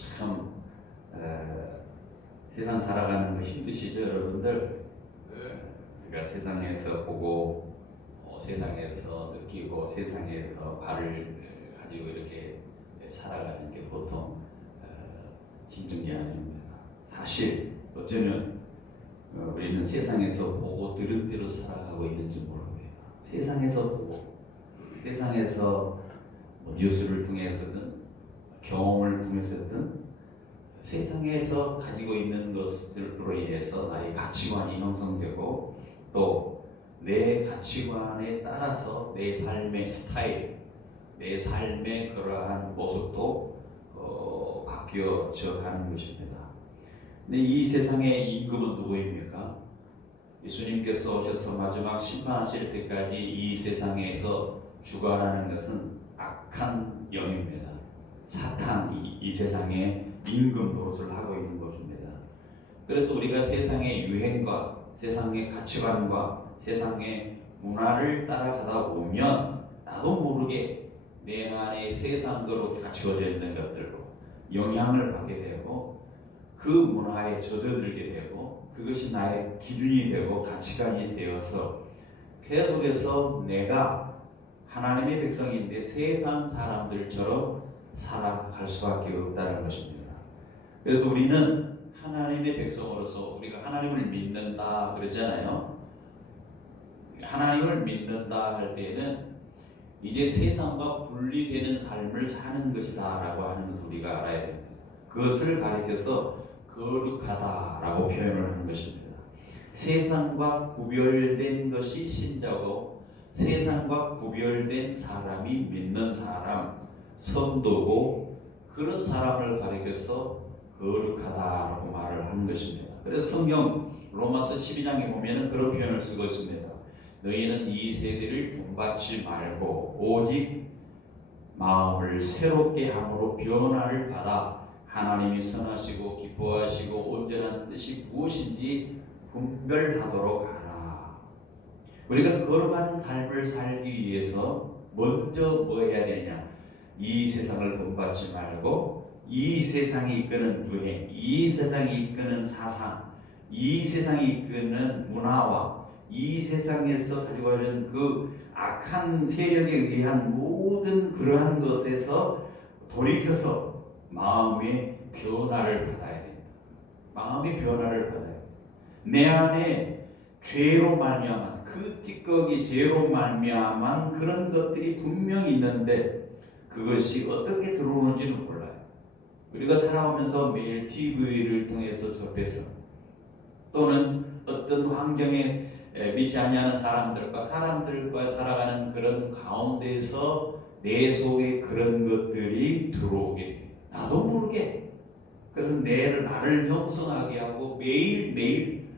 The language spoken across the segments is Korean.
참 세상 살아가는 거 힘드시죠, 여러분들? 우리가 세상에서 보고 세상에서 느끼고 세상에서 발을 가지고 이렇게 살아가는 게 보통 힘든 게 아닙니다. 사실 어쩌면 우리는 세상에서 보고 들은 대로 살아가고 있는지 모릅니다. 세상에서 보고 세상에서 뉴스를 통해서든 경험을 통해서든 세상에서 가지고 있는 것들로 인해서 나의 가치관이 형성되고 또 내 가치관에 따라서 내 삶의 스타일, 내 삶의 그러한 모습도 바뀌어져 가는 것입니다. 근데 이 세상의 임금은 누구입니까? 예수님께서 오셔서 마지막 심판하실 때까지 이 세상에서 주관하는 것은 악한 영입니다. 사탄이 이 세상에 임금 노릇을 하고 있는 것입니다. 그래서 우리가 세상의 유행과 세상의 가치관과 세상의 문화를 따라가다 보면 나도 모르게 내 안에 세상으로 갖추어져 있는 것들로 영향을 받게 되고 그 문화에 젖어들게 되고 그것이 나의 기준이 되고 가치관이 되어서 계속해서 내가 하나님의 백성인데 세상 사람들처럼 살아갈 수밖에 없다는 것입니다. 그래서 우리는 하나님의 백성으로서 우리가 하나님을 믿는다 그러잖아요. 하나님을 믿는다 할 때는 이제 세상과 분리되는 삶을 사는 것이다 라고 하는 것을 우리가 알아야 됩니다. 그것을 가리켜서 거룩하다라고 표현을 하는 것입니다. 세상과 구별된 것이 신자고 세상과 구별된 사람이 믿는 사람, 성도고 그런 사람을 가리켜서 거룩하다라고 말을 하는 것입니다. 그래서 성경 로마서 12장에 보면 그런 표현을 쓰고 있습니다. 너희는 이 세대를 본받지 말고 오직 마음을 새롭게 함으로 변화를 받아 하나님이 선하시고 기뻐하시고 온전한 뜻이 무엇인지 분별하도록 하라. 우리가 거룩한 삶을 살기 위해서 먼저 뭐 해야 되냐? 이 세상을 본받지 말고 이 세상이 이끄는 유행, 이 세상이 이끄는 사상, 이 세상이 이끄는 문화와 이 세상에서 가지고 있는 그 악한 세력에 의한 모든 그러한 것에서 돌이켜서 마음의 변화를 받아야 됩니다. 마음의 변화를 받아야 됩니다. 내 안에 죄로 말미암은 그 찌꺼기 죄로 말미암은 그런 것들이 분명히 있는데 그것이 어떻게 들어오는지는 몰라요. 우리가 살아오면서 매일 TV를 통해서 접해서 또는 어떤 환경에 믿지 않는 사람들과 살아가는 그런 가운데서 내 속에 그런 것들이 들어오게 됩니다. 나도 모르게. 그래서 나를 형성하게 하고 매일매일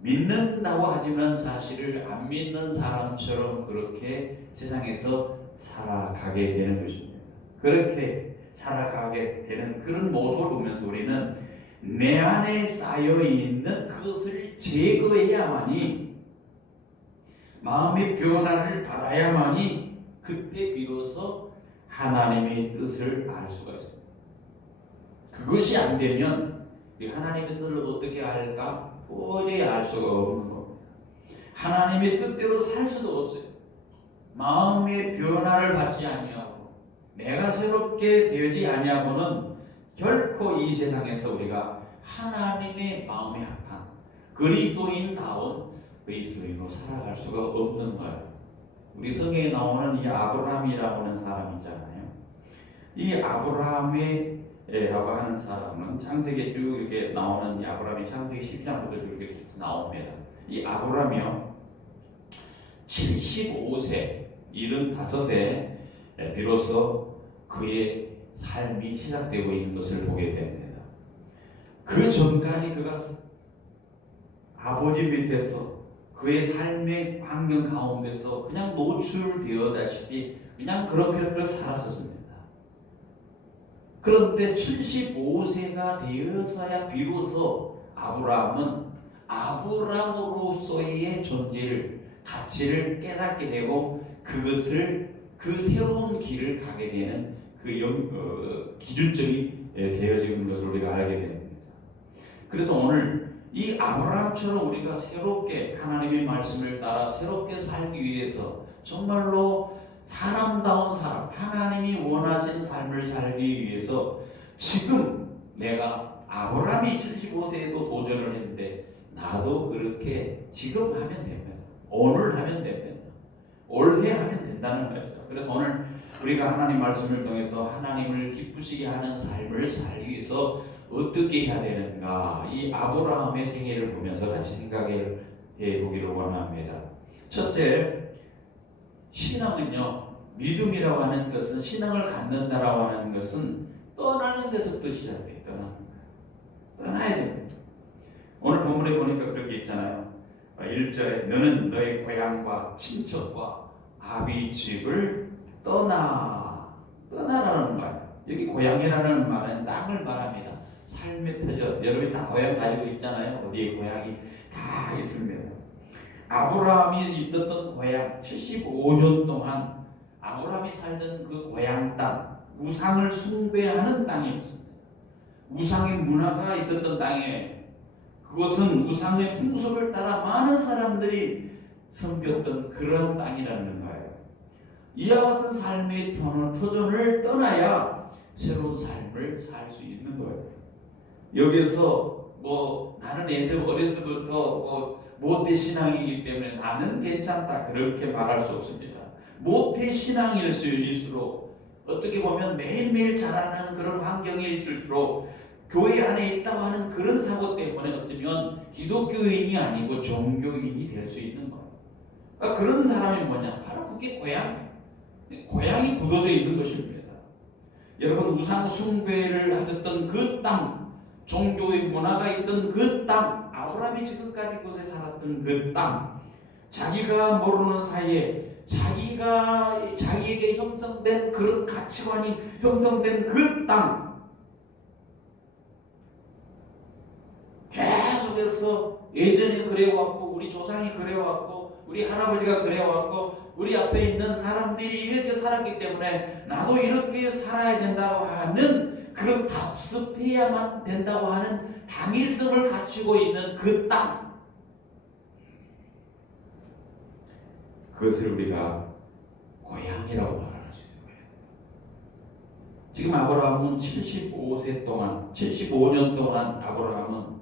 믿는다고 하지만 사실을 안 믿는 사람처럼 그렇게 세상에서 살아가게 되는 것입니다. 그렇게 살아가게 되는 그런 모습을 보면서 우리는 내 안에 쌓여있는 그것을 제거해야만이 마음의 변화를 받아야만이 그때 비로소 하나님의 뜻을 알 수가 있습니다. 그것이 안 되면 하나님의 뜻을 어떻게 알까? 도저히 알 수가 없는 겁니다. 하나님의 뜻대로 살 수도 없어요. 마음의 변화를 받지 아니하고 내가 새롭게 되지 아니하고는 결코 이 세상에서 우리가 하나님의 마음에 합한 그리스도인다운 그리스도인으로 살아갈 수가 없는 거예요. 우리 성경에 나오는 이 아브라함이라고 하는 사람 있잖아요. 이 아브라함의 라고 하는 사람은 창세기에 쭉 이렇게 나오는 이 아브라함이 창세기 10장부터 이렇게 나옵니다. 이 아브라함이요 75세 75세 비로소 그의 삶이 시작되고 있는 것을 보게 됩니다. 그 전까지 그가 아버지 밑에서 그의 삶의 환경 가운데서 그냥 노출되었다시피 그냥 그렇게 살았었습니다. 그런데 75세가 되어서야 비로소 아브라함은 아브라함으로서의 존재를 가치를 깨닫게 되고 그것을 그 새로운 길을 가게 되는 그 기준점이 되어지는 것을 우리가 알게 됩니다. 그래서 오늘 이 아브라함처럼 우리가 새롭게 하나님의 말씀을 따라 새롭게 살기 위해서 정말로 사람다운 삶, 하나님이 원하시는 삶을 살기 위해서 지금 내가 아브라함이 75세에도 도전을 했는데 나도 그렇게 지금 하면 됩니다. 오늘 하면 됩니다. 올해 하면 된다는 거죠. 그래서 오늘 우리가 하나님 말씀을 통해서 하나님을 기쁘시게 하는 삶을 살기 위해서 어떻게 해야 되는가, 이 아브라함의 생애를 보면서 같이 생각해 보기를 원합니다. 첫째, 신앙은요, 믿음이라고 하는 것은, 신앙을 갖는다라고 하는 것은 떠나는 데서부터 시작돼요. 떠나야 됩니다. 오늘 본문에 보니까 그렇게 있잖아요. 1절에 너는 너의 고향과 친척과 아비 집을 떠나라는 거예요. 여기 고향이라는 말은 땅을 말합니다. 삶의 터전, 여러분이 다 고향 가지고 있잖아요. 어디에 고향이 다 있습니다. 아브라함이 있었던 고향, 75년 동안 아브라함이 살던 그 고향 땅, 우상을 숭배하는 땅이었습니다. 우상의 문화가 있었던 땅에, 그것은 우상의 풍습을 따라 많은 사람들이 섬겼던 그런 땅이라는 거예요. 이와 같은 삶의 터전을 떠나야 새로운 삶을 살 수 있는 거예요. 여기서 나는 어려서부터 모태 신앙이기 때문에 나는 괜찮다 그렇게 말할 수 없습니다. 모태 신앙일수록 어떻게 보면 매일매일 자라나는 그런 환경에 있을수록 교회 안에 있다고 하는 그런 사고 때문에 어쩌면 기독교인이 아니고 종교인이 될 수 있는 거예요. 그러니까 그런 사람이 뭐냐? 바로 그게 고향이 굳어져 있는 것입니다. 여러분, 우상 숭배를 하던 그 땅, 종교의 문화가 있던 그 땅, 아브라함이 지금까지 곳에 살았던 그 땅, 자기가 모르는 사이에 자기에게 형성된 그런 가치관이 형성된 그 땅, 계속해서 예전에 그래왔고, 우리 조상이 그래왔고, 우리 할아버지가 그래왔고, 우리 앞에 있는 사람들이 이렇게 살았기 때문에 나도 이렇게 살아야 된다고 하는 그런 답습해야만 된다고 하는 당위성을 갖추고 있는 그 땅, 그것을 우리가 고향이라고 말할 수 있어요. 지금 아브라함은 75년 동안 아브라함은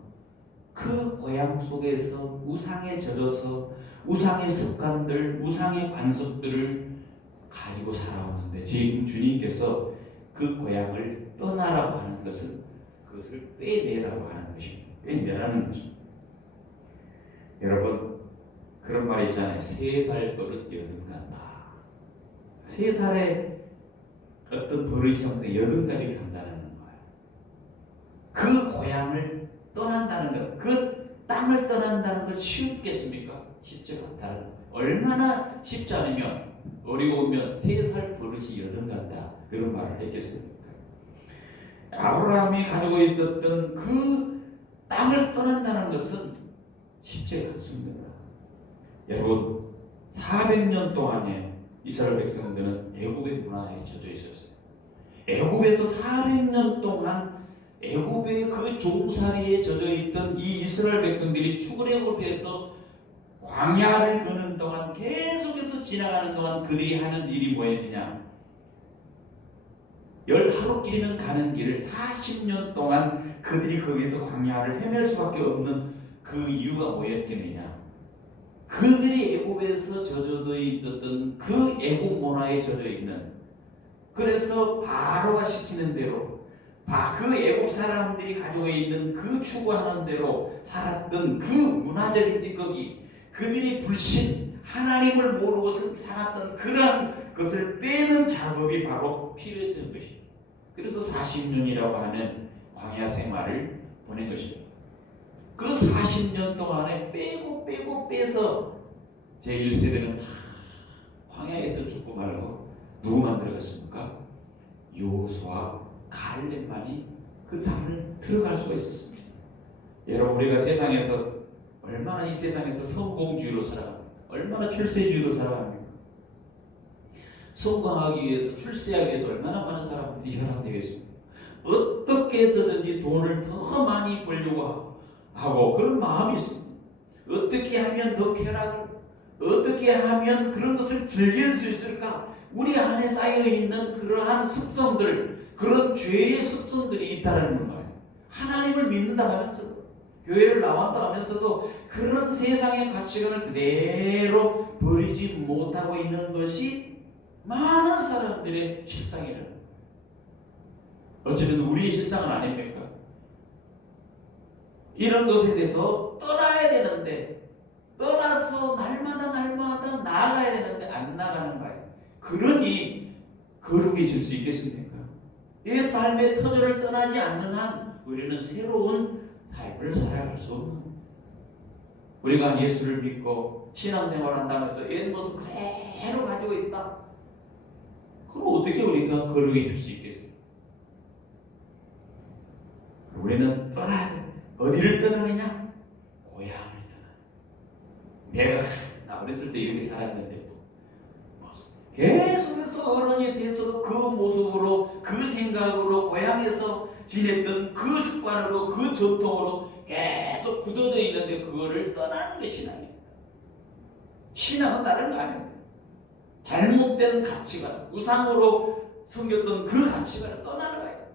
그 고향 속에서 우상에 젖어서 우상의 습관들, 우상의 관습들을 가지고 살아왔는데 지금 주님께서 그 고향을 떠나라고 하는 것은 그것을 빼내라고 하는 것입니다. 빼내라는 것입니다. 여러분, 그런 말이 있잖아요. 3살 버릇 여든 간다. 3살에 어떤 버릇이 여든까지 간다는 거예요. 그 고향을 떠난다는 것, 그 땅을 떠난다는 것 쉽겠습니까? 쉽지 않다는, 얼마나 쉽지 않으면, 어려우면 3살 버릇이 여든 간다 그런 말을 했겠습니까? 아브라함이 가지고 있었던 그 땅을 떠난다는 것은 쉽지 않습니다. 여러분, 400년 동안에 이스라엘 백성들은 애굽의 문화에 젖어 있었어요. 애굽에서 400년 동안 애굽의 그 종살이에 젖어 있던 이 이스라엘 백성들이 출애굽해서 광야를 걷는 동안, 계속해서 지나가는 동안 그들이 하는 일이 뭐였느냐? 10하루길이면 가는 길을 40년 동안 그들이 거기서 광야를 헤맬 수밖에 없는 그 이유가 뭐였겠느냐? 그들이 애굽에서 젖어 있었던 그 애굽 문화에 젖어 있는, 그래서 바로가 시키는 대로 그 애굽 사람들이 가지고 있는 그 추구하는 대로 살았던 그 문화적인 찌꺼기, 그들이 불신, 하나님을 모르고 살았던 그런 것을 빼는 작업이 바로 필요했던 것입니다. 그래서 40년이라고 하는 광야 생활을 보낸 것입니다. 그 40년 동안에 빼고 빼서 제1세대는 다 광야에서 죽고 말고 누구만 들어갔습니까? 여호수아, 갈렙만이 그 땅을 들어갈 수가 있었습니다. 여러분, 우리가 세상에서 얼마나 이 세상에서 성공주의로 살아갑니까? 얼마나 출세주의로 살아갑니까? 성공하기 위해서, 출세하기 위해서 얼마나 많은 사람들이 혈안되겠습니까? 어떻게 어떻게 해서든지 돈을 더 많이 벌려고 하고 그런 마음이 있습니다. 어떻게 하면 더 쾌락을, 어떻게 하면 그런 것을 즐길 수 있을까? 우리 안에 쌓여있는 그러한 습성들, 그런 죄의 습성들이 있다는 거예요. 하나님을 믿는다 하면서 교회를 나왔다 하면서도 그런 세상의 가치관을 그대로 버리지 못하고 있는 것이 많은 사람들의 실상이라는 거예요. 어쩌면 우리의 실상은 아닙니까? 이런 것에 대해서 떠나야 되는데, 떠나서 날마다 나아가야 되는데 안 나가는 거예요. 그러니 거룩해질 수 있겠습니까? 이 삶의 터전을 떠나지 않는 한 우리는 새로운 삶을 살아갈 수 없는 거예요. 우리가 예수를 믿고 신앙생활을 한다면서 옛 모습 그대로 가지고 있다. 그럼 어떻게 우리가 거룩해질 수 있겠어요? 우리는 떠나야 됩니다. 어디를 떠나느냐? 고향을 떠나. 나 어렸을 때 이렇게 살았는데 계속해서 어른이 돼서도 그 모습으로, 그 생각으로, 고향에서 지냈던 그 습관으로, 그 전통으로 계속 굳어져 있는데 그거를 떠나는 게 신앙입니다. 신앙은 다른 거 아닙니다. 잘못된 가치관, 우상으로 섬겼던 그 가치관을 떠나는 거예요.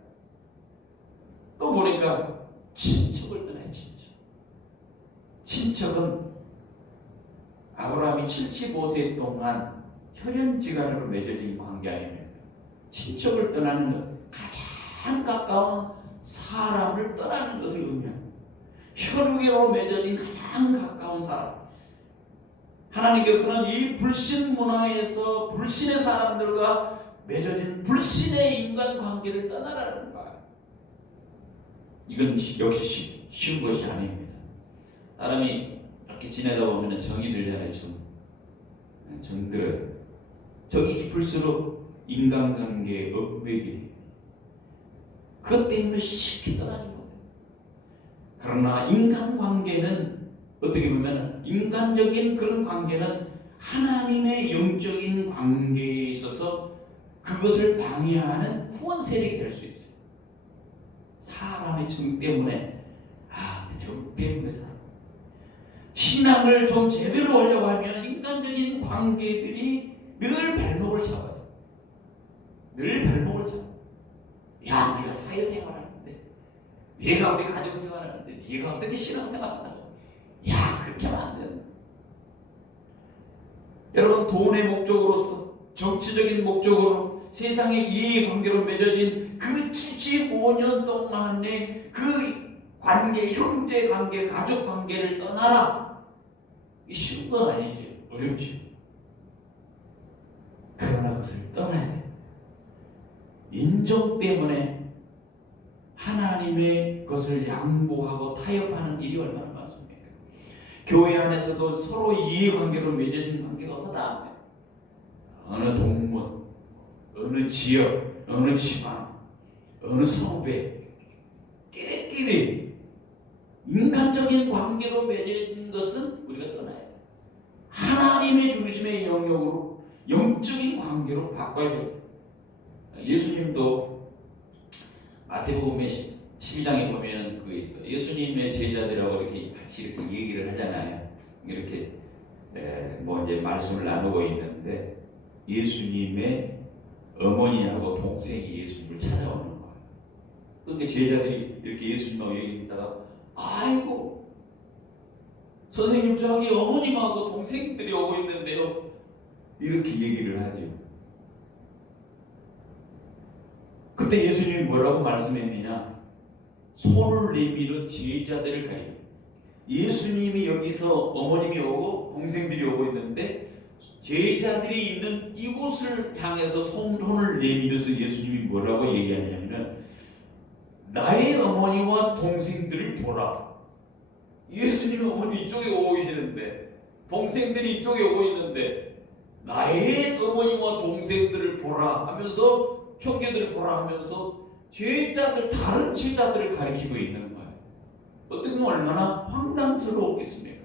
또 보니까 친척을 떠나요. 친척은 아브라함이 75세 동안 혈연지간으로 맺어진 관계 아닙니까? 친척을 떠나는 것, 가장 가까운 사람을 떠나는 것을 의미합니다. 혈육으로 맺어진 가장 가까운 사람. 하나님께서는 이 불신 문화에서 불신의 사람들과 맺어진 불신의 인간관계를 떠나라는 거예요. 이건 역시 쉬운 것이 아닙니다. 사람이 이렇게 지내다 보면 정이 들잖아요. 정 들어요. 정이 깊을수록 인간관계에 얽매게 돼요. 그것 때문에 쉽게 떠나지 못해요. 그러나 인간관계는 어떻게 보면 인간적인 그런 관계는 하나님의 영적인 관계에 있어서 그것을 방해하는 후원 세력이 될 수 있어요. 사람의 정 때문에 정 때문에 신앙을 좀 제대로 하려고 하면 인간적인 관계들이 늘 발목을 잡아요. 늘 발목을 잡아요. 야, 내가 사회생활하는데, 내가 우리 가정생활하는데 네가 어떻게 신앙생활한다고? 야, 그렇게 하면 안 된다. 여러분, 돈의 목적으로서, 정치적인 목적으로, 세상의 이해관계로 맺어진 그 75년 동안의 그 관계, 형제관계, 가족관계를 떠나라. 이 쉬운 건 아니지. 어렵지. 그러나 그것을 떠나야 돼. 인정 때문에 하나님의 것을 양보하고 타협하는 일이 얼마나 많습니까? 교회 안에서도 서로 이해관계로 맺어진 관계가 없다. 어느 동문, 어느 지역, 어느 지방, 어느 성배, 끼리끼리 인간적인 관계로 맺어진 것은 우리가 떠나야 돼. 하나님의 중심의 영역으로, 영적인 관계로 바꿔야 돼. 예수님도 마태복음 12장에 보면은 그게 있어요. 예수님의 제자들하고 이렇게 같이 이렇게 얘기를 하잖아요. 이렇게 이제 말씀을 나누고 있는데 예수님의 어머니하고 동생이 예수님을 찾아오는 거예요. 그러니까 제자들이 이렇게 예수님하고 얘기했다가 아이고 선생님 저기 어머님하고 동생들이 오고 있는데요. 이렇게 얘기를 하죠. 그때 예수님이 뭐라고 말씀했느냐? 손을 내밀어 제자들을 가리켜. 예수님이 여기서 어머님이 오고 동생들이 오고 있는데 제자들이 있는 이곳을 향해서 손을 내밀어서 예수님이 뭐라고 얘기하냐면 나의 어머니와 동생들을 보라. 예수님 어머니 이쪽에 오고 계시는데 동생들이 이쪽에 오고 있는데 나의 어머니와 동생들을 보라 하면서 형제들을 보라 하면서 제자들, 다른 제자들을 가리키고 있는 거예요. 어떻게 보면 얼마나 황당스러웠겠습니까?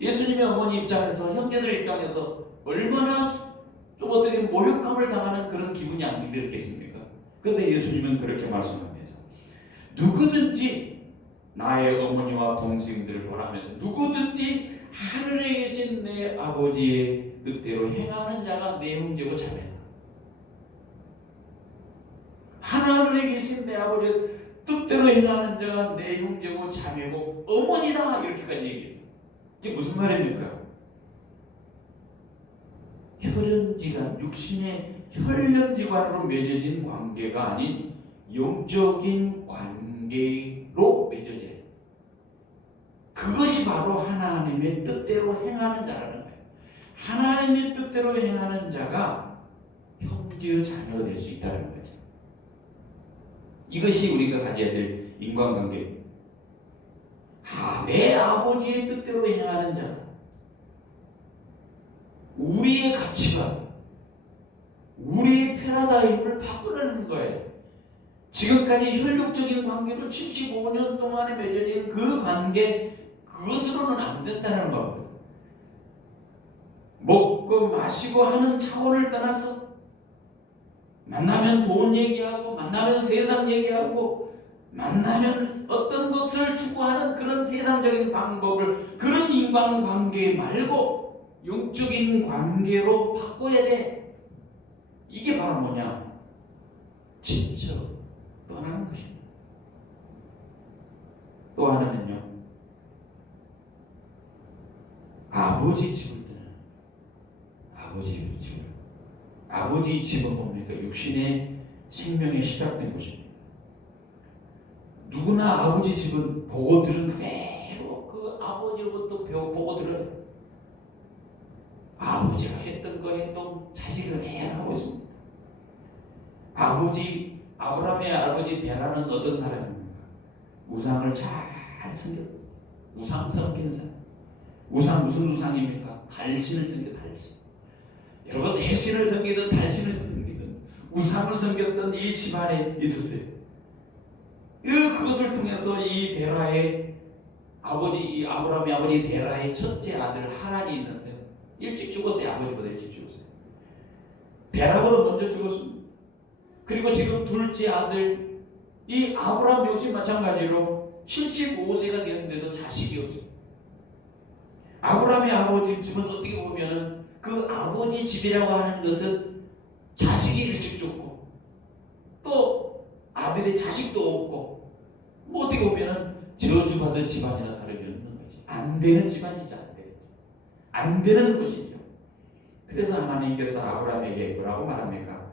예수님의 어머니 입장에서, 형제들 입장에서 얼마나 좀 어떻게 모욕감을 당하는 그런 기분이 안 들었겠습니까? 그런데 예수님은 그렇게 말씀합니다. 누구든지 나의 어머니와 동생들을 보라면서 누구든지 하늘에 계신 내 아버지의 뜻대로 행하는 자가 내 형제고 자매다. 하늘에 계신 내 아버지의 뜻대로 행하는 자가 내 형제고 자매고 어머니다, 이렇게까지 얘기했어요. 이게 무슨 말입니까? 혈연지간, 육신의 혈연지간으로 맺어진 관계가 아닌 영적인 관계로 맺어져요. 그것이 바로 하나님의 뜻대로 행하는 자라는 거예요. 하나님의 뜻대로 행하는 자가 형제의 자녀가 될 수 있다는 거죠. 이것이 우리가 가져야 될 인간관계입니다. 내 아버지의 뜻대로 행하는 자다. 우리의 가치관, 우리의 패러다임을 바꾸라는 거예요. 지금까지 혈육적인 관계로 75년 동안에 맺어진 그 관계, 그것으로는 안 된다는 겁니다. 먹고 마시고 하는 차원을 떠나서 만나면 돈 얘기하고, 만나면 세상 얘기하고, 만나면 어떤 것을 추구하는 그런 세상적인 방법을, 그런 인간관계 말고 영적인 관계로 바꿔야 돼. 이게 바로 뭐냐? 진짜 떠나는 것입니다. 또 하나는요, 아버지 집을 떠나는, 아버지 집을. 아버지 집은 뭡니까? 육신의 생명이 시작된 곳입니다. 누구나 아버지 집은 보고 들은 그대로 그 아버지로부터 보고 들어요. 아버지가 했던 거 했던 자식이 그대로 하고 있습니다. 아브라함의 아버지 데라는 어떤 사람입니까? 우상을 잘 섬겼어요. 우상 섬기는 사람. 우상 무슨 우상입니까? 달신을 섬겨, 달신. 여러분, 해신을 섬기든 달신을 섬기든 우상을 섬겼던 이 집안에 있었어요. 그것을 통해서 이 데라의 아버지, 이 아브라함의 아버지 데라의 첫째 아들 하란이 있는데 일찍 죽었어요. 아버지보다 일찍 죽었어요. 데라보다 먼저 죽었습니다. 그리고 지금 둘째 아들 이 아브라함 역시 마찬가지로 75세가 됐는데도 자식이 없어요. 아브라함의 아버지 집은 어떻게 보면은 그 아버지 집이라고 하는 것은 자식이 일찍 죽고 또 아들의 자식도 없고, 뭐 어떻게 보면은 저주받은 집안이나 다름이 없는 거지. 안 되는 집안이죠. 안 되는 것이죠. 그래서 하나님께서 아브라함에게 뭐라고 말합니까?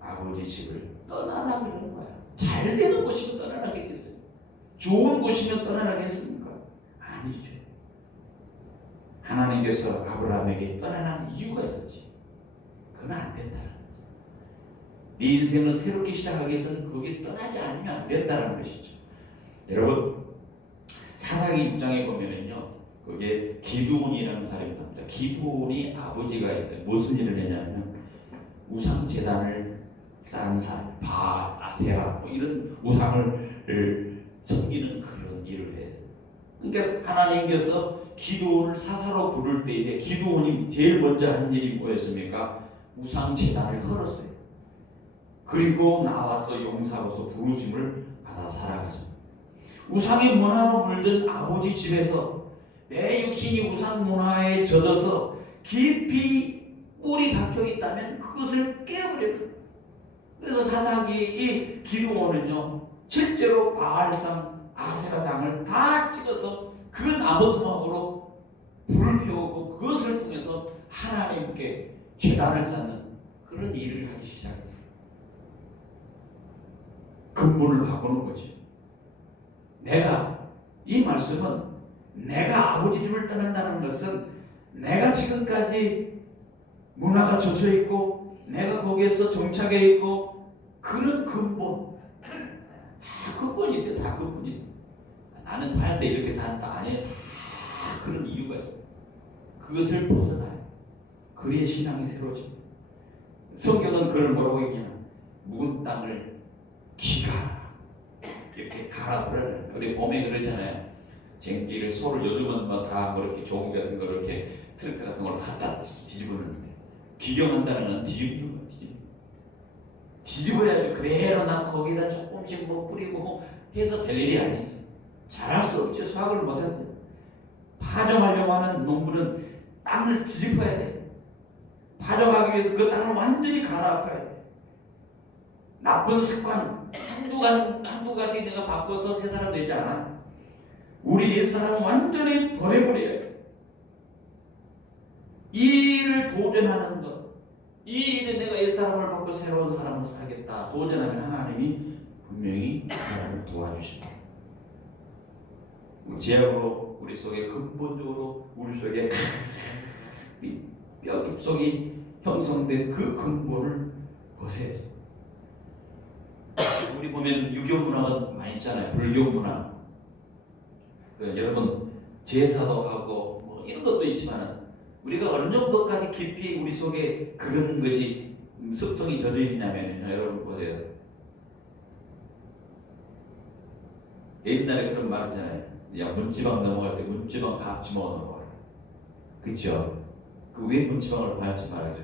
아버지 집을 떠나라 그러는 거야. 잘 되는 곳이면 떠나라겠어요? 좋은 곳이면 떠나라겠습니까? 아니죠. 하나님께서 아브라함에게 떠나라는 이유가 있었지. 그건 안 된다는 거죠. 네 인생을 새롭게 시작하기 위해서는 거기에 떠나지 않으면 안 된다는 것이죠. 여러분, 사사기 6장에 보면은요, 그게 기드온이라는 사람이 나옵니다. 기드온이 아버지가 있어요. 무슨 일을 했냐면 우상 제단을 쌓은 사람, 바알, 아세라 뭐 이런 우상을 섬기는 그런 일을 했어요. 그러니까 하나님께서 기드온을 사사로 부를 때에 기드온이 제일 먼저 한 일이 뭐였습니까? 우상 제단을 헐었어요. 그리고 나와서 용사로서 부르심을 받아 살아갔습니다. 우상의 문화로 물든 아버지 집에서 내 육신이 우상 문화에 젖어서 깊이 뿌리 박혀 있다면 그것을 깨버려요. 그래서 사사기 이 기드온은요, 실제로 바알상, 아세라상을 다 찍어서 그 나무토막으로 불을 피우고 그것을 통해서 하나님께 제단을 쌓는 그런 일을 하기 시작했어요. 근본을 바꾸는 거지. 이 말씀은 내가 아버지 집을 떠난다는 것은 내가 지금까지 문화가 젖혀 있고 내가 거기에서 정착해 있고 그런 근본, 다 근본이 있어요. 다 근본이 있어요. 나는 살 때 이렇게 산다. 아니에요. 다 그런 이유가 있어요. 그것을 벗어나요. 그리의 신앙이 새로워집니다. 성경은 그걸 뭐라고 얘기하냐? 묵은 땅을 기가라. 이렇게 가라 그러는. 우리 봄에 그러잖아요. 쟁기를 소를 요즘은 다 이렇게 종이 같은 거 이렇게 트랙터 같은 걸 갖다 뒤집어놓는데, 기경한다는 건 뒤집는 거야. 뒤집는. 뒤집어야죠. 그대로 난 거기다 조금씩 뭐 뿌리고 해서 될 일이 아니지. 잘할 수 없지. 수확을 못하지. 파종하려고 하는 농부는 땅을 뒤집어야 돼. 파종하기 위해서 그 땅을 완전히 갈아엎어야 돼. 나쁜 습관 한두 가지 내가 바꿔서 새 사람 되지 않아. 우리 옛사람은 완전히 버려버려야 돼. 이 일을 도전하는 것, 이 일에 내가 옛사람을 바꿔 새로운 사람으로 살겠다 도전하면 하나님이 분명히 그 사람을 도와주십니다. 제약으로 우리 속에 근본적으로 우리 속에 뼈 깊숙이 형성된 그 근본을 벗어야죠. 우리 보면 유교 문화가 많이 있잖아요. 불교 문화. 여러분 제사도 하고 뭐 이런 것도 있지만 우리가 어느 정도까지 깊이 우리 속에 그런 것이 습성이 젖어 있냐면 여러분 보세요. 옛날에 그런 말 있잖아요. 야, 문지방 넘어갈 때 문지방 밟지 마 넘어가라. 그렇죠? 그 왜 문지방을 밟지 말아요?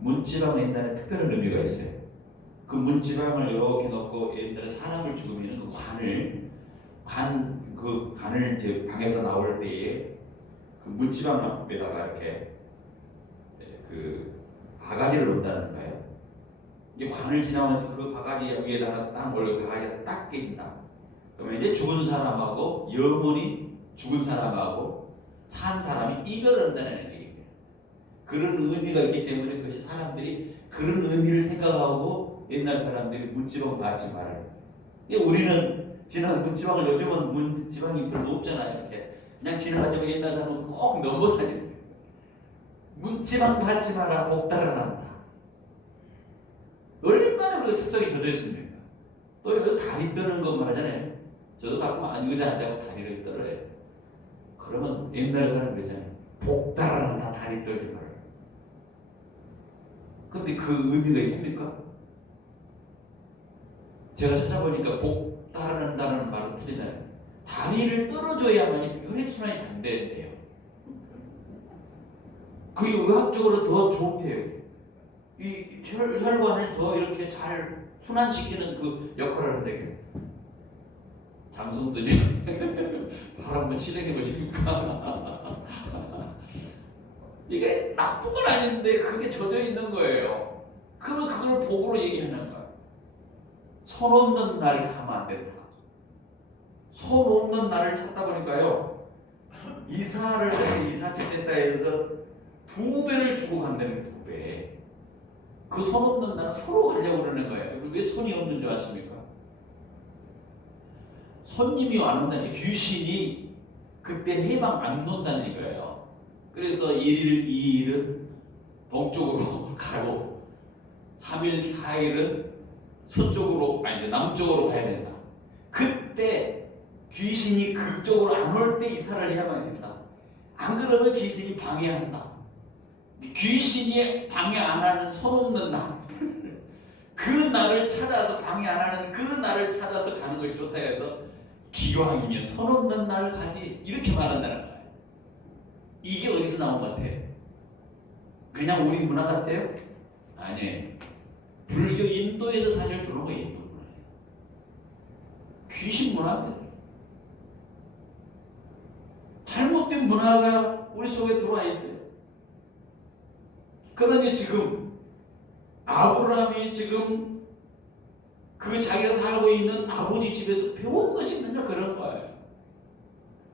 문지방은 옛날에 특별한 의미가 있어요. 그 문지방을 이렇게 넣고 옛날에 사람을 죽으면 그 관을 이제 방에서 나올 때에 그 문지방에다가 이렇게 그 바가지를 놓는다는 거예요. 이 관을 지나면서 그 바가지 위에다 하나 딱 올려 바가지가 딱 깨진다. 그러면 이제 죽은 사람하고 영혼이 죽은 사람하고 산 사람이 이별한다는 얘기예요. 그런 의미가 있기 때문에 그것이 사람들이 그런 의미를 생각하고 옛날 사람들이 문지방 받지 말아요. 우리는 문지방을 요즘은 문지방이 별로 없잖아요. 이렇게 그냥 지나가지만 옛날 사람은 꼭 넘어 다녔어요. 문지방 받지 마라 복 달아난다. 얼마나 그 습성이 젖어 있습니까? 또 이거 다리 떠는 거 말하잖아요. 저도 가끔 의자 앉아서 다리를 떨어요. 그러면 옛날 사람 그러잖아요. 복 달아난다 다리 떨지 마라. 근데 그 의미가 있습니까? 제가 찾아보니까 복 따른다는 말은 틀리다는 다리를 떨어줘야만이 혈액순환이 된대요. 그게 의학적으로 더 좋대요. 이 혈관을 더 이렇게 잘 순환시키는 그 역할을 한대요. 장성들이 바로 한번 실행해 보십니까? 이게 나쁜 건 아닌데 그게 젖어 있는 거예요. 그러면 그걸 복으로 얘기하는 거야. 손 없는 날 가면 안 된다. 손 없는 날을 찾다 보니까요. 이사를 이사집 됐다 해서 2배를 주고 간다는 거예요. 2배. 그 손 없는 날은 서로 가려고 그러는 거예요. 왜 손이 없는 줄 아십니까? 손님이 안 온다니 귀신이 그때는 해방 안 논다는 거예요. 그래서 1일, 2일은 동쪽으로 가고 3일, 4일은 서쪽으로 남쪽으로 가야 된다. 그때 귀신이 그쪽으로 안 올 때 이사를 해야만 된다. 안 그러면 귀신이 방해한다. 귀신이 방해 안 하는 손 없는 날, 그 날을 찾아서 방해 안 하는 그 날을 찾아서 가는 것이 좋다 해서 기왕이면 손 없는 날 가지 이렇게 말한다는 거예요. 이게 어디서 나온 것 같아요? 그냥 우리 문화 같아요? 아니에요. 불교 인도에서 사실 들어온 거예요. 인도 문화에서. 귀신 문화입니다. 잘못된 문화가 우리 속에 들어와 있어요. 그러니 지금 아브라함이 지금 그 자기가 살고 있는 아버지 집에서 배운 것이 맨날 그런 거예요.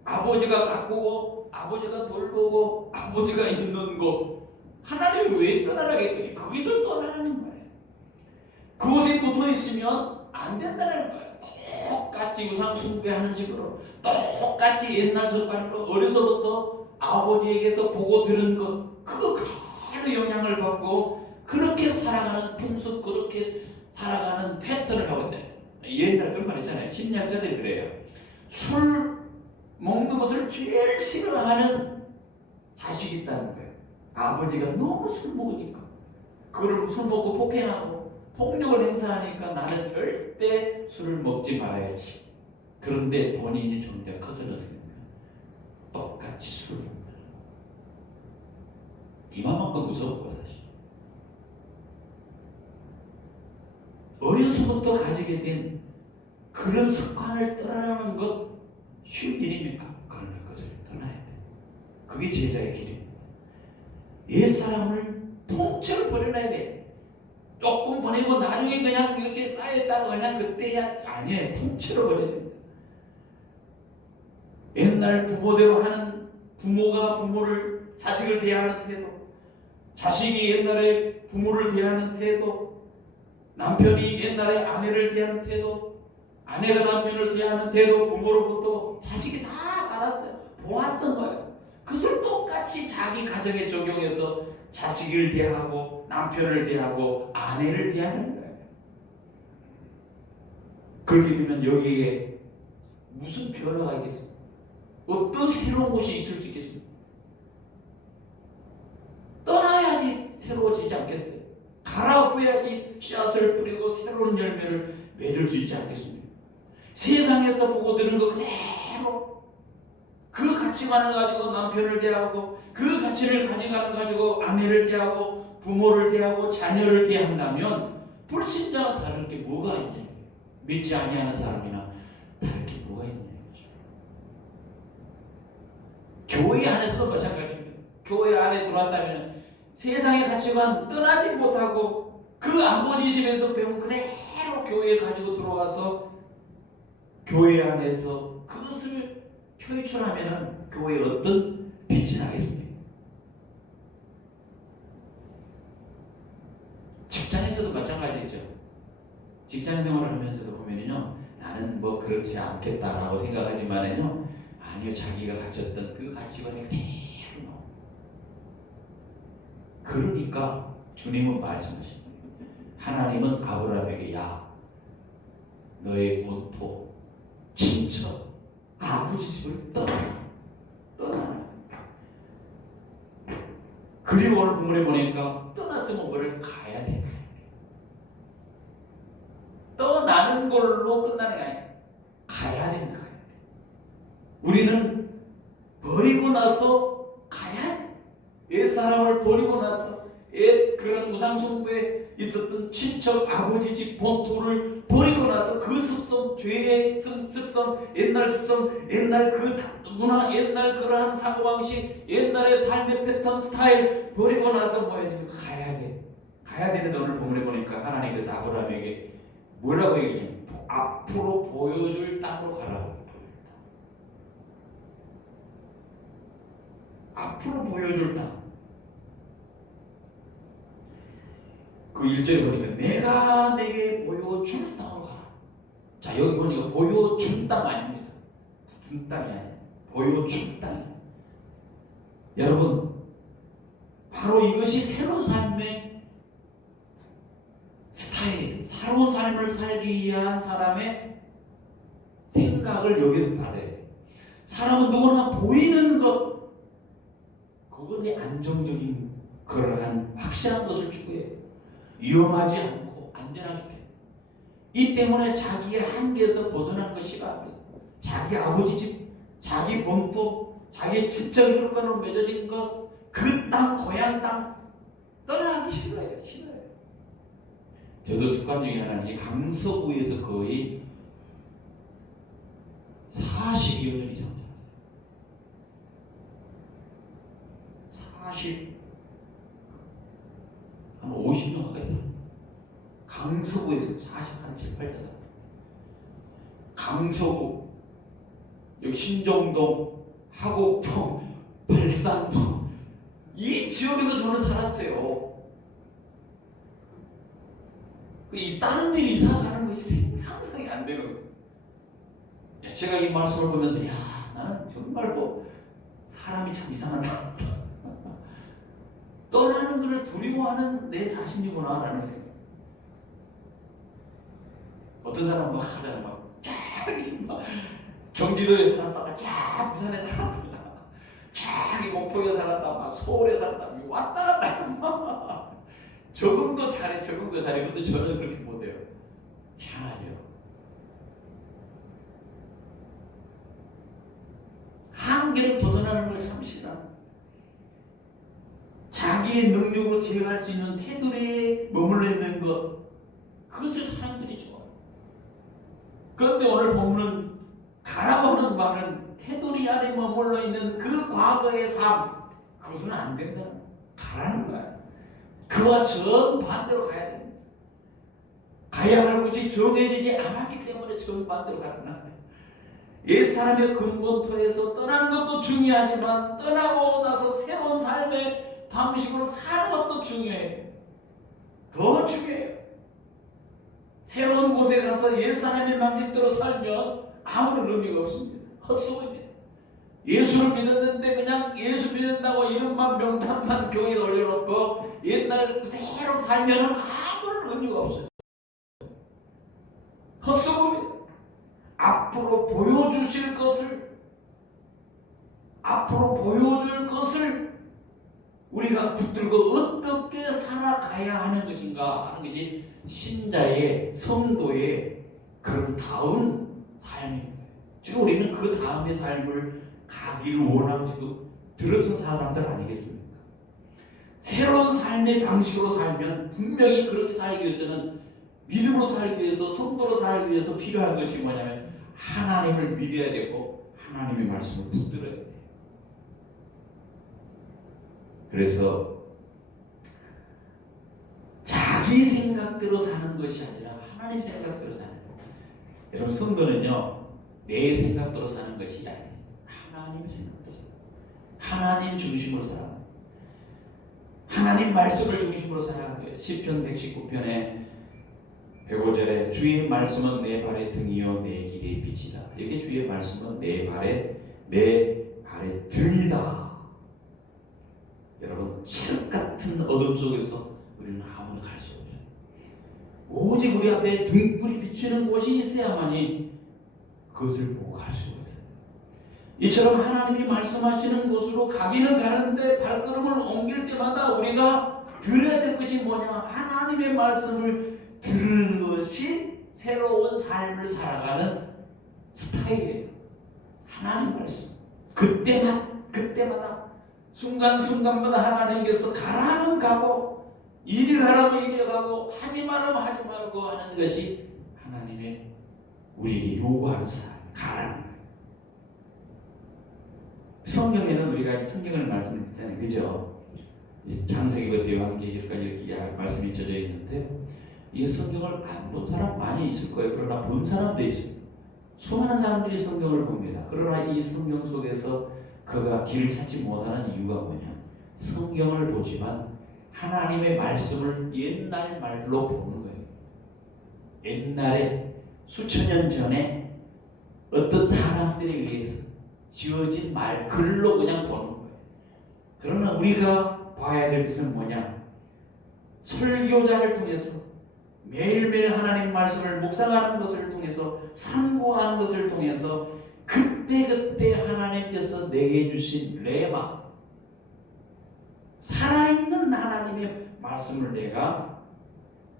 아버지가 가꾸고 아버지가 돌보고 아버지가 있는 곳 하나님이 왜 떠나라고 했더니 거기서 떠나라는 거예요. 그곳에 붙어 있으면 안 된다는 거예요. 똑같이 우상 숭배하는 식으로 똑같이 옛날 습관으로 어려서부터 아버지에게서 보고 들은 것 그거 그대로 영향을 받고 그렇게 살아가는 풍습 그렇게 살아가는 패턴을 하고 있다. 옛날 그런 말 있잖아요. 심리학자들이 그래요. 술 먹는 것을 제일 싫어하는 자식이 있다는 거예요. 아버지가 너무 술 먹으니까 그걸 술 먹고 폭행하고 폭력을 행사하니까 나는 절대 술을 먹지 말아야지. 그런데 본인이 좀 더 커서는 어떻게 됩니까? 똑같이 술을 먹는 이만큼 무서운 거 사실. 어려서부터 가지게 된 그런 습관을 떠나는 것 쉬운 일입니까? 그러나 그것을 떠나야 돼. 그게 제자의 길입니다. 옛사람을 통째로 버려놔야 돼. 조금 보내고 나중에 그냥 이렇게 쌓였다가 그냥 그때야 아니에요. 통째로 버려야 됩니다. 옛날 부모대로 하는 부모가 부모를 자식을 대하는 태도, 자식이 옛날에 부모를 대하는 태도, 남편이 옛날에 아내를 대하는 태도, 아내가 남편을 대하는 태도, 부모로부터 자식이 다 받았어요. 보았던 거예요. 그것을 똑같이 자기 가정에 적용해서 자식을 대하고 남편을 대하고 아내를 대하는 거예요. 그렇게 되면 여기에 무슨 변화가 있겠습니까? 어떤 새로운 것이 있을 수 있겠습니까? 떠나야지 새로워지지 않겠어요? 갈아엎어야지 씨앗을 뿌리고 새로운 열매를 맺을 수 있지 않겠습니까? 세상에서 보고 들은 거 그대로 그 가치관을 가지고 남편을 대하고 그 가치를 가지고 아내를 대하고 부모를 대하고 자녀를 대한다면 불신자와 다를 게 뭐가 있냐? 믿지 아니하는 사람이나 다를 게 뭐가 있냐? 교회 안에서도 마찬가지입니다. 교회 안에 들어왔다면 세상의 가치관 떠나지 못하고 그 아버지 집에서 배운 그대로 교회에 가지고 들어와서 교회 안에서 그것을 표출하면 교회에 어떤 빛이 나겠습니까? 직장에서도 마찬가지죠. 직장 생활을 하면서도 보면요, 나는 뭐 그렇지 않겠다라고 생각하지만은요, 아니요, 자기가 가졌던 그 가치관이 그대로 나옵니다. 그러니까 주님은 말씀하십니다. 하나님은 아브라함에게 야, 너의 본토, 친척, 아버지 집을 떠나라. 그리고 오늘 본문에 보니까 떠났으면 뭐를 가야 돼. 떠나는 걸로 끝나는 게 아니야. 가야 됩니다. 우리는 버리고 나서 가야 돼. 옛사람을 버리고 나서 옛 그런 우상숭배에 있었던 친척 아버지 집 본토를 버리고 나서 그 습성, 죄의 습성, 옛날 습성, 옛날 그 문화, 옛날 그러한 사고방식, 옛날의 삶의 패턴, 스타일 버리고 나서 뭐 해야 됩니까? 가야 돼. 가야 되는데 오늘 본문에 보니까 하나님께서 아브라함에게 뭐라고 얘기해요? 앞으로 보여줄 땅으로 가라고. 앞으로 보여줄 땅. 그 1절에 보니까 내가 내게 보여줄 땅으로 가라. 자, 여기 보니까 보여준 땅 아닙니다. 준 땅이 아니에요. 보여준 땅. 여러분, 바로 이것이 새로운 삶의 스타일, 새로운 삶을 살기 위한 사람의 생각을 여기서 받아야 돼요. 사람은 누구나 보이는 것, 그것이 안정적인 그러한 확실한 것을 추구해요. 위험하지 않고 안전하게. 이 때문에 자기의 한계에서 벗어나는 걸 싫어합니다. 자기 아버지 집, 자기 본토, 자기 친척 혈육관으로 맺어진 것, 그 땅, 고향 땅 떠나기 싫어해요. 저도 습관 중에 하나는 이 강서구에서 거의 40여 년 이상 살았어요. 한 50년 가까이 살았어요. 강서구에서 40한 7, 8년 살았어요. 강서구, 여기 신정동, 하곡동, 발산동 이 지역에서 저는 살았어요. 이 다른 데 이사 가는 것이 상상이 안 되는 거예요. 제가 이 말씀을 보면서 야, 나는 정말 뭐 사람이 참 이상하다. 떠나는 것을 두려워하는 내 자신이구나 라는 생각. 어떤 사람은 막 하잖아요. 막 경기도에 살았다가 쫙 부산에 살았다가 쫙 목포에 살았다가 막 서울에 살았다가 왔다 갔다 막 적응도 잘해. 근데 저는 그렇게 못해요. 희한하죠. 한계를 벗어나는 걸 참 싫어. 자기의 능력으로 제어할 수 있는 테두리에 머물러 있는 것, 그것을 사람들이 좋아해요. 그런데 오늘 본문은 가라고 하는 말은 테두리 안에 머물러 있는 그 과거의 삶, 그것은 안 된다. 가라는 거야. 그와 정반대로 가야 됩니다. 가야 할 곳이 정해지지 않았기 때문에 정반대로 가는 거야. 옛사람의 근본토에서 떠나는 것도 중요하지만 떠나고 나서 새로운 삶의 방식으로 사는 것도 중요해요. 더 중요해요. 새로운 곳에 가서 옛사람의 방식대로 살면 아무런 의미가 없습니다. 헛수고입니다. 예수를 믿었는데 그냥 예수 믿는다고 이름만 명탄만 교회에 올려놓고 옛날 그대로 살면 아무런 의미가 없어요. 헛수고입니다. 앞으로 보여줄 것을 우리가 붙들고 어떻게 살아가야 하는 것인가 하는 것이 신자의 성도의 그런 다음 삶입니다. 지금 우리는 그 다음의 삶을 가기를 원하고 지금 들어선 사람들 아니겠습니까? 새로운 삶의 방식으로 살면 분명히 그렇게 살기 위해서는 믿음으로 살기 위해서 성도로 살기 위해서 필요한 것이 뭐냐면 하나님을 믿어야 되고 하나님의 말씀을 붙들어야 돼요. 그래서 자기 생각대로 사는 것이 아니라 하나님 생각대로 사는 거예요. 여러분 성도는요 내 생각대로 사는 것이 아니에요. 하나님 생각대로 살아요. 하나님 중심으로 살아요. 하나님 말씀을 중심으로 살아가는 거예요. 시편 119편에 105절에 주의 말씀은 내 발의 등이요 내 길의 빛이다. 여기 주의 말씀은 내 발의 등이다. 여러분 칠흑 같은 어둠 속에서 우리는 아무나 갈 수 없어요. 오직 우리 앞에 등불이 비추는 곳이 있어야만이 그것을 보고 갈 수가 있어요. 이처럼 하나님이 말씀하시는 곳으로 가기는 가는데 발걸음을 옮길 때마다 우리가 들어야 될 것이 뭐냐? 하나님의 말씀을 들은 것이 새로운 삶을 살아가는 스타일이에요. 하나님 말씀. 그때마다 순간순간마다 하나님께서 가라면 가고 이리 가라면 이리 가고 하지 말라면 하지 말고 하는 것이 하나님의 우리에게 요구하는 삶. 가라는 거예요. 성경에는 우리가 성경을 말씀을 듣잖아요. 그죠? 창세기부터 요한계시록까지 이렇게 말씀이 젖어 있는데 이 성경을 안 본 사람 많이 있을 거예요. 그러나 본 사람도 있어요. 수많은 사람들이 성경을 봅니다. 그러나 이 성경 속에서 그가 길을 찾지 못하는 이유가 뭐냐? 성경을 보지만 하나님의 말씀을 옛날 말로 보는 거예요. 옛날에 수천 년 전에 어떤 사람들에 의해서 지어진 글로 그냥 보는 거예요. 그러나 우리가 봐야 될 것은 뭐냐? 설교자를 통해서 매일매일 하나님 말씀을 묵상하는 것을 통해서 상고하는 것을 통해서 그때그때 하나님께서 내게 주신 레마 살아있는 하나님의 말씀을 내가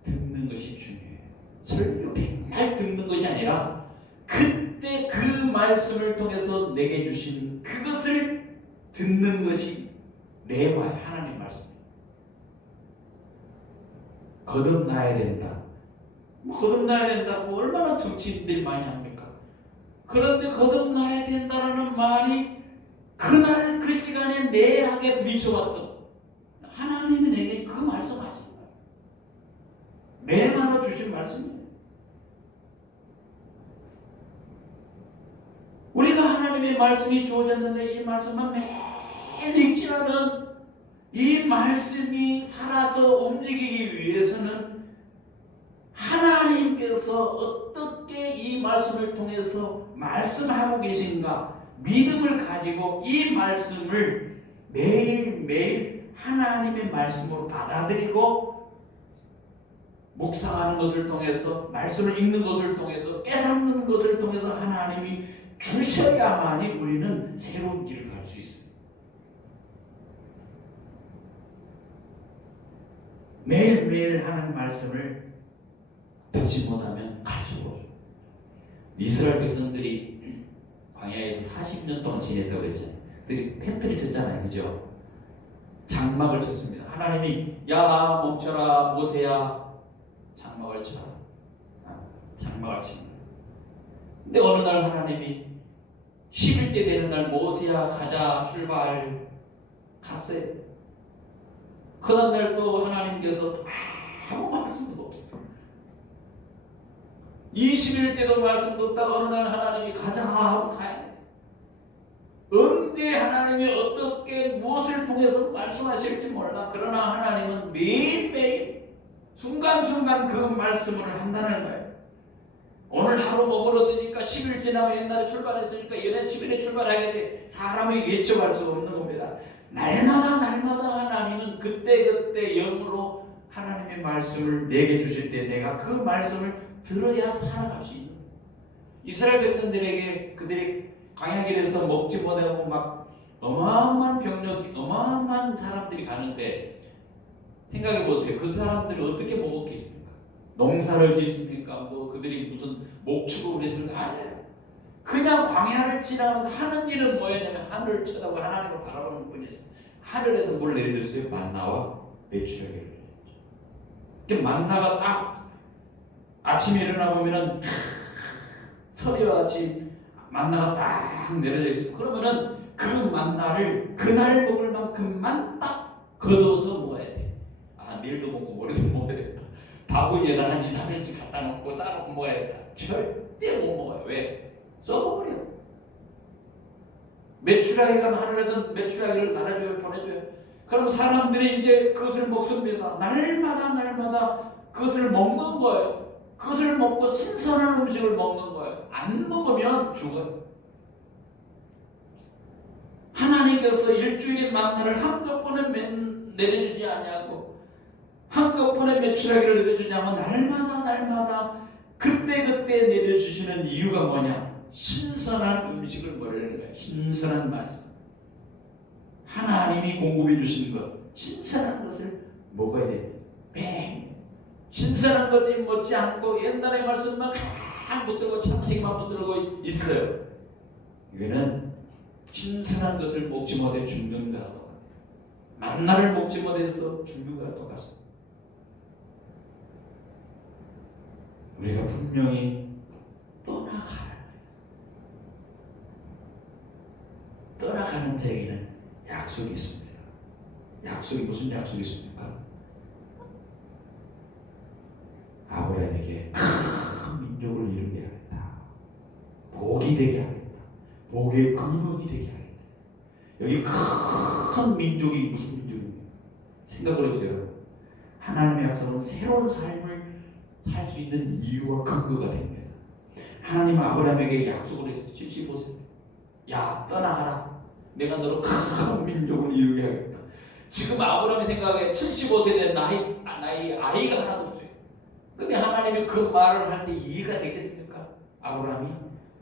듣는 것이 중요해요. 설교 맨날 듣는 것이 아니라 그때 그 말씀을 통해서 내게 주신 그것을 듣는 것이 레마의 하나님 말씀이에요. 거듭나야 된다. 거듭나야 된다고 얼마나 정치인들이 많이 합니까? 그런데 거듭나야 된다는 말이 그날 그 시간에 내 악에 부딪혀왔어. 하나님이 내게 그 말씀 하신 거예요. 레마로 주신 말씀이에요. 우리가 하나님의 말씀이 주어졌는데 이 말씀만 매일 읽지라는 이 말씀이 살아서 움직이기 위해서는 하나님께서 어떻게 이 말씀을 통해서 말씀하고 계신가 믿음을 가지고 이 말씀을 매일매일 하나님의 말씀으로 받아들이고 묵상하는 것을 통해서 말씀을 읽는 것을 통해서 깨닫는 것을 통해서 하나님이 주셔야만이 우리는 새로운 길을 갈 수 있어요. 매일매일 하는 말씀을 듣지 못하면 갈 수가 없어요. 이스라엘 백성들이 광야에서 40년 동안 지냈다고 그랬잖아요. 그들이 텐트를 쳤잖아요. 그죠? 장막을 쳤습니다. 하나님이 야 멈춰라 모세야 장막을 쳐라. 장막을 칩니다. 근데 어느 날 하나님이 10일째 되는 날 모세야 가자 출발 갔어요. 그 다음날 또 하나님께서 아무 말씀도 없어요. 20일째도 말씀도 없다. 어느 날 하나님이 가자 하고 가야 돼. 언제 하나님이 어떻게 무엇을 통해서 말씀하실지 몰라. 그러나 하나님은 매일매일 순간순간 그 말씀을 한다는 거예요. 오늘 하루 머물었으니까 10일 지나면 옛날에 출발했으니까 연애 10일에 출발하게 돼. 사람이 예측할 수 없는 겁니다. 날마다 하나님은 그때 영으로 하나님의 말씀을 내게 주실 때 내가 그 말씀을 들어야 살아갈 수 있는 거예요. 이스라엘 백성들에게 그들이 광야길에서 먹지 못하고 막 어마어마한 병력이 어마어마한 사람들이 가는데 생각해 보세요. 그 사람들을 어떻게 먹었겠습니까? 농사를 짓습니까? 뭐 그들이 무슨 목축을 했습니까? 아니에요. 그냥 광야를 지나가면서 하는 일은 뭐였냐면 하늘을 쳐다보고 하나님을 바라보는 뿐이었어요. 하늘에서 뭘 내려줬어요? 만나와 메추라기를 내려줬죠. 만나가 딱 아침에 일어나 보면은 서리와 같이 만나가 딱 내려져 있어요. 그러면은 그 만나를 그날 먹을 만큼만 딱 걷어서 먹어야 돼. 내일도 먹고 모레도 먹어야 된다. 바구니에다 한 2, 3일치 갖다 놓고 싸놓고 먹어야 된다. 절대 못 먹어요. 왜? 썩어버려. 메추라기가 하늘에서 메추라기를 날아줘요, 보내줘요. 그럼 사람들이 이제 그것을 먹습니다. 날마다 그것을 먹는 거예요. 그것을 먹고 신선한 음식을 먹는 거예요. 안 먹으면 죽어요. 하나님께서 일주일의 만나를 한꺼번에 내려주지 않냐고, 한꺼번에 메추라기를 내려주냐면 날마다 그때 내려주시는 이유가 뭐냐? 신선한 음식을 먹으려는 거예요. 신선한 말씀. 하나님이 공급해 주신 것, 신선한 것을 먹어야 돼요. 매 신선한 것이 먹지 않고 옛날의 말씀만 막 붙들고 창세기만 붙들고 있어요. 이거는 신선한 것을 먹지 못해 죽는 거와 똑같아요. 만나를 먹지 못해서 죽는 거와 똑같습니다. 우리가 분명히 떠나가라는 거예요. 떠나가는 자에게는 약속이 있습니다. 약속이 무슨 약속이 있습니까? 아브라함에게 큰 민족을 이루게 하겠다. 복이 되게 하겠다. 복의 근원이 되게 하겠다. 여기 큰 민족이 무슨 민족입니까? 생각을 해보세요. 하나님의 약속은 새로운 삶을 살 수 있는 이유와 근거가 됩니다. 하나님 아브라함에게 약속을 했어요. 75세. 야, 떠나가라. 내가 너로 큰 민족을 이루게 하겠다. 지금 아브라함이 생각에 75세 된 나이 아이가 하나도 없어요. 근데 하나님이 그 말을 할 때 이해가 되겠습니까? 아브라함이?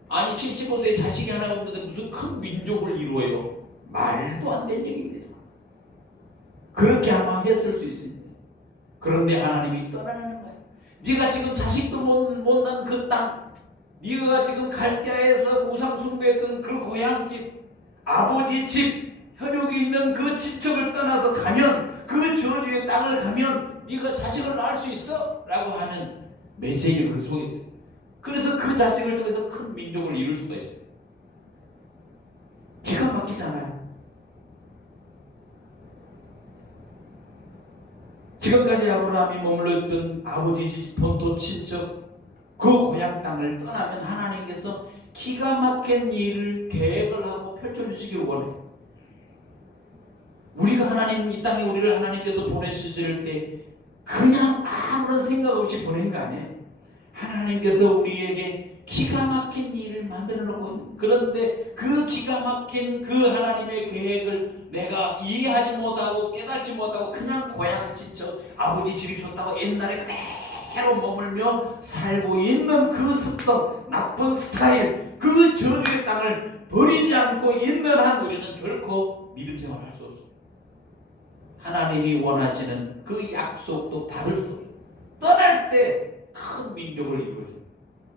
아니 75세에 자식이 하나 없는데 무슨 큰 민족을 이루어요? 말도 안 되는 얘기입니다. 그렇게 아마 했을 수 있습니다. 그런데 하나님이 떠나는 거예요. 네가 지금 자식도 못 낳은 그 땅, 네가 지금 갈대아에서 우상 숭배했던 그 고향집, 아버지 집, 혈육이 있는 그 집적을 떠나서 가면, 그 저주의 땅을 가면 네가 자식을 낳을 수 있어? 라고 하는 메시지가 그 속에 있어요. 그래서 그 자식을 통해서 큰 민족을 이룰 수가 있어요. 기가 막히잖아요. 지금까지 아브라함이 머물렀던 아버지 집, 본토, 친척, 그 고향 땅을 떠나면 하나님께서 기가 막힌 일을 계획을 하고 펼쳐주시길 원해요. 우리가 하나님, 이 땅에 우리를 하나님께서 보내주실 때 그냥 아무런 생각 없이 보낸 거 아니에요. 하나님께서 우리에게 기가 막힌 일을 만들어 놓고, 그런데 그 기가 막힌 그 하나님의 계획을 내가 이해하지 못하고 깨닫지 못하고 그냥 고향 친척, 아버지 집이 좋다고 옛날에 그대로 머물며 살고 있는 그 습성, 나쁜 스타일, 그 저주의 땅을 버리지 않고 있는 한 우리는 결코 믿음 생활을 할 수 없습니다. 하나님이 원하시는 그 약속도 받을 수 없어요. 떠날 때 큰 민족을 이루어줘.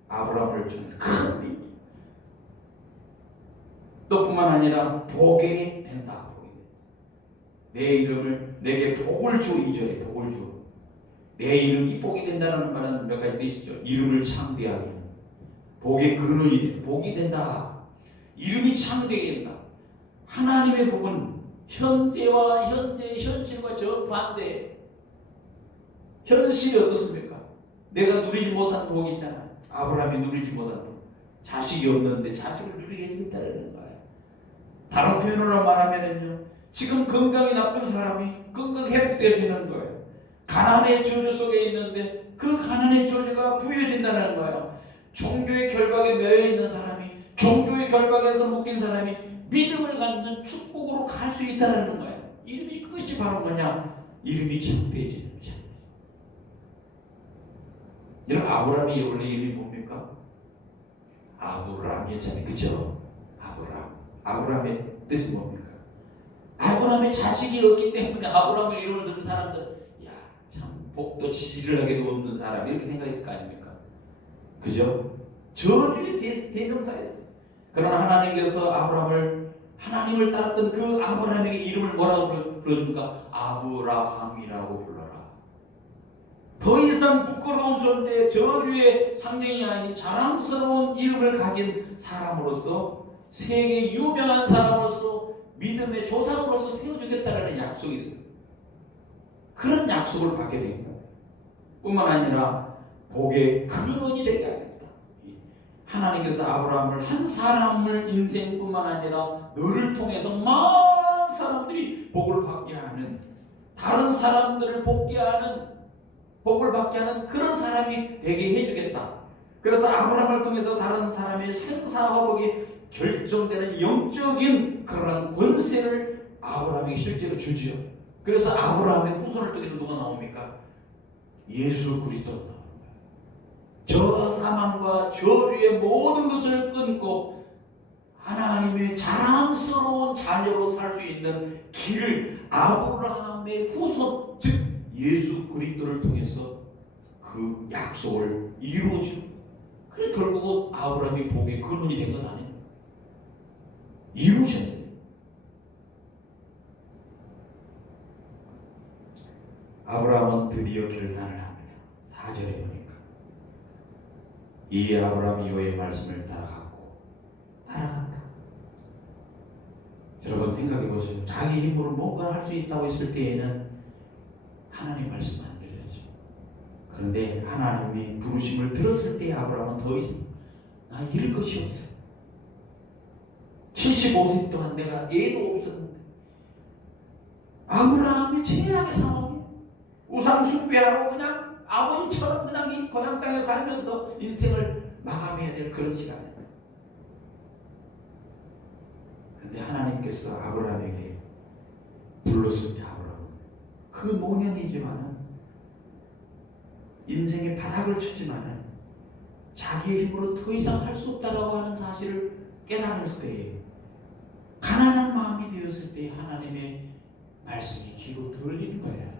아브라함을 통해서 큰 민족. 또 뿐만 아니라 복이 된다. 내 이름을 내게 복을 주. 2절에 복을 주. 내 이름이 복이 된다는 말은 몇 가지 뜻이죠. 이름을 창대하게 하는, 복의 근원이 된다. 복이 된다. 이름이 창대하게 된다. 하나님의 복은 현재와 현실과 정반대. 현실이 어떻습니까? 내가 누리지 못한 복이 있잖아요. 아브라함이 누리지 못한 복. 자식이 없는데 자식을 누리게 해주겠다는 거예요. 다른 표현으로 말하면요, 지금 건강이 나쁜 사람이 건강 회복되어지는 거예요. 가난의 저주 속에 있는데 그 가난의 저주가 부여진다는 거예요. 종교의 결박에 매여 있는 사람이, 종교의 결박에서 묶인 사람이 믿음을 갖는 축복으로 갈 수 있다는 거예요. 이름이, 그것이 바로 뭐냐? 이름이 창대해지는 거죠. 여러분, 아브라함이 원래 이름이 뭡니까? 아브라함이었잖아요. 그죠? 아브라함의 뜻이 뭡니까? 아브라함의 자식이 없기 때문에 아브라함의 이름을 듣는 사람들, 야, 참 복도 지지런하게도 없는 사람, 이렇게 생각했을 거 아닙니까? 그죠? 저주의 대명사였어요. 그러나 하나님께서 하나님을 따랐던 그 아브라함에게 이름을 뭐라고 불러줍니까? 아브라함이라고 불러라. 더 이상 부끄러운 존재, 저주의 상징이 아닌 자랑스러운 이름을 가진 사람으로서, 세계 유명한 사람으로서, 믿음의 조상으로서 세워주겠다라는 약속이 있었어요. 그런 약속을 받게 된 거예요. 뿐만 아니라 복의 근원이 되게 하겠다. 하나님께서 아브라함을, 한 사람을 인생뿐만 아니라 너를 통해서 많은 사람들이 복을 받게 하는, 다른 사람들을 복을 받게 하는 그런 사람이 되게 해주겠다. 그래서 아브라함을 통해서 다른 사람의 생사화복이 결정되는 영적인 그런 권세를 아브라함에게 실제로 주지요. 그래서 아브라함의 후손을 통해서 누가 나옵니까? 예수 그리스도가 나옵니다. 저 사망과 저주의 모든 것을 끊고 하나님의 자랑스러운 자녀로 살 수 있는 길을 아브라함의 후손, 즉 예수 그리스도를 통해서 그 약속을 이루어지고, 그래 결국은 아브라함이 복의 근원이 된 건 아닙니까? 이루셨어요. 아브라함은 드디어 결단을 합니다. 4절에 보니까 이 아브라함이 여호와의 말씀을 따라갔다. 여러분 생각해 보세요. 자기 힘으로 뭔가 할 수 있다고 했을 때에는 하나님 말씀 안 들렸죠. 그런데 하나님이 부르심을 들었을 때 아브라함은 더 이상 나 잃을 것이 없어요. 75세 동안 내가 애도 없었는데, 아브라함이 최악의 상황이에요. 우상 숭배하고 그냥 아버지처럼 그냥 이 고향 땅에 살면서 인생을 마감해야 될 그런 시간이에요. 그런데 하나님께서 아브라함에게 불렀을 때, 아브라함 그 노년이지만은 인생의 바닥을 쳤지만은 자기의 힘으로 더 이상 할 수 없다라고 하는 사실을 깨달았을 때, 가난한 마음이 되었을 때 하나님의 말씀이 귀로 들리는 거예요.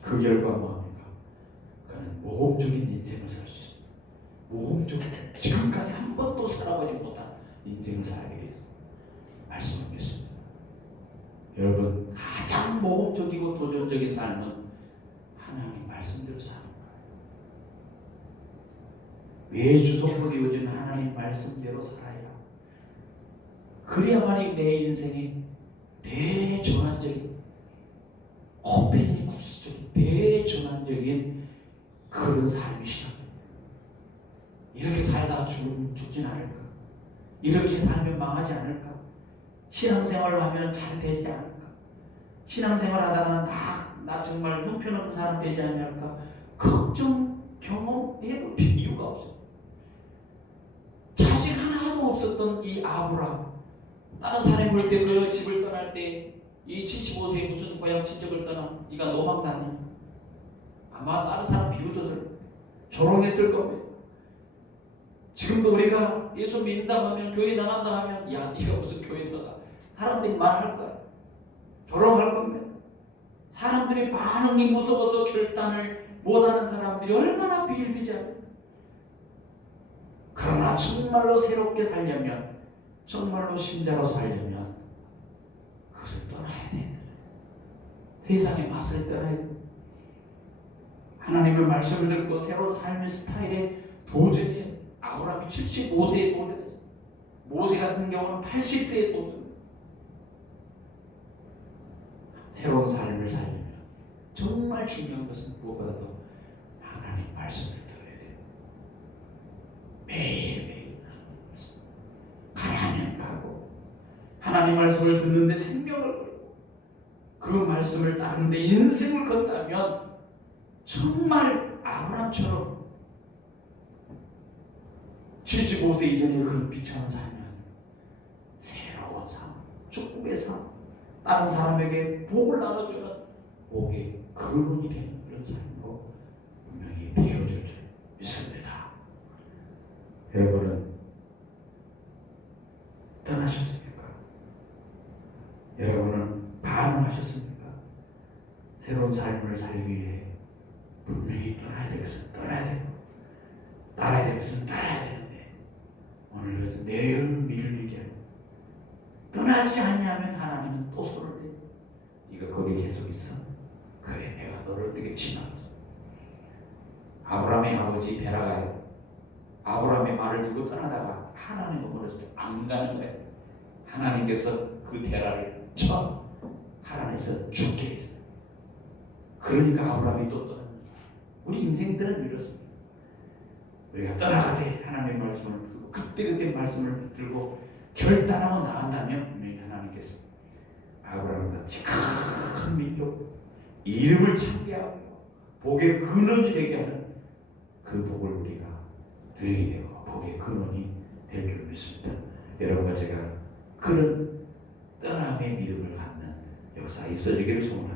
그 결과 뭐합니까? 그는 모험적인 인생을 살 수 있습니다. 모험적인, 지금까지 한 번도 살아보지 못한 인생을 살게 됐습니다. 말씀을 믿습니다. 여러분, 가장 모험적이고 도전적인 삶은 하나님 말씀대로 사는 거예요. 매주 선포되어진 하나님 말씀대로 살아야, 그래야만이 내 인생의 대전환적인, 코페니쿠스적인 대전환적인 그런 삶이 시작됩니다. 이렇게 살다가 죽진 않을까? 이렇게 살면 망하지 않을까? 신앙생활을 하면 잘 되지 않을까? 신앙생활 하다가 나 정말 형편없는 사람 되지 않을까? 걱정, 경험해볼 이유가 없어요. 자식 하나도 없었던 이 아브라함, 다른 사람이 볼 때 그 집을 떠날 때 이 75세에 무슨 고향 친척을 떠나 네가 노망 났냐? 아마 다른 사람 비웃었을, 조롱했을 겁니다. 지금도 우리가 예수 믿는다고 하면, 교회 나간다 하면, 야 네가 무슨 교회 들어가, 사람들이 말할 거야. 조롱할 겁니다. 사람들의 반응이 무서워서 결단을 못하는 사람들이 얼마나 비일비재합니까? 그러나 정말로 새롭게 살려면, 정말로 신자로 살려면 그것을 떠나야 돼. 세상의 맛을 떠나야 돼. 하나님의 말씀을 듣고 새로운 삶의 스타일에 도전해. 아브라함이 75세에 도전했어요. 모세 같은 경우는 80세에 도전했어요. 새로운 삶을 살려면 정말 중요한 것은 무엇보다도 하나님 말씀을 들어야 돼요. 매일매일 하나님 말씀. 가라면 가고 하나님 말씀을 듣는데 생명을 걸고 그 말씀을 따르는데 인생을 걷다면 정말 아브라함처럼 75세 이전에 그런 비참한 삶이 아니라 새로운 삶, 축복의 삶, 다른 사람에게 복을 나눠주는 복의 근원이 되는 그런 삶으로 분명히 비춰질 줄 믿습니다. 여러분은 떠나셨습니까? 여러분은 반응하셨습니까? 새로운 삶을 살기 위해 분명히 떠나야 되겠어. 떠나야 되고 따라야 되겠으면 따라야 되는데 오늘 그래서 내일 미룰 일이 아니고 떠나지 아니하면 하나님은 또 손을 대고 네가 거기 계속 있어. 그래 내가 너를 어떻게 치나겠어. 아브라함의 아버지 베라가요. 아브라함의 말을 듣고 떠나다가 하나님을 몰랐을 때 안 가는 거예요. 하나님께서 그 베라를 쳐 하나님께서 죽게 했어요. 그러니까 아브라함이 또 떠납니다. 우리 인생들은 이렇습니다. 우리가 떠나가되 하나님의 말씀을 듣고 그때그때 말씀을 들고 결단하고 나간다면 분명히 하나님께서 아브라함과 같이 큰 민족 이름을 창대하고 복의 근원이 되게 하는 그 복을 우리가 누리게 되고 복의 근원이 될 줄 믿습니다. 여러분과 제가 그런 떠남의 믿음을 갖는 역사 있어지기를 소원합니다.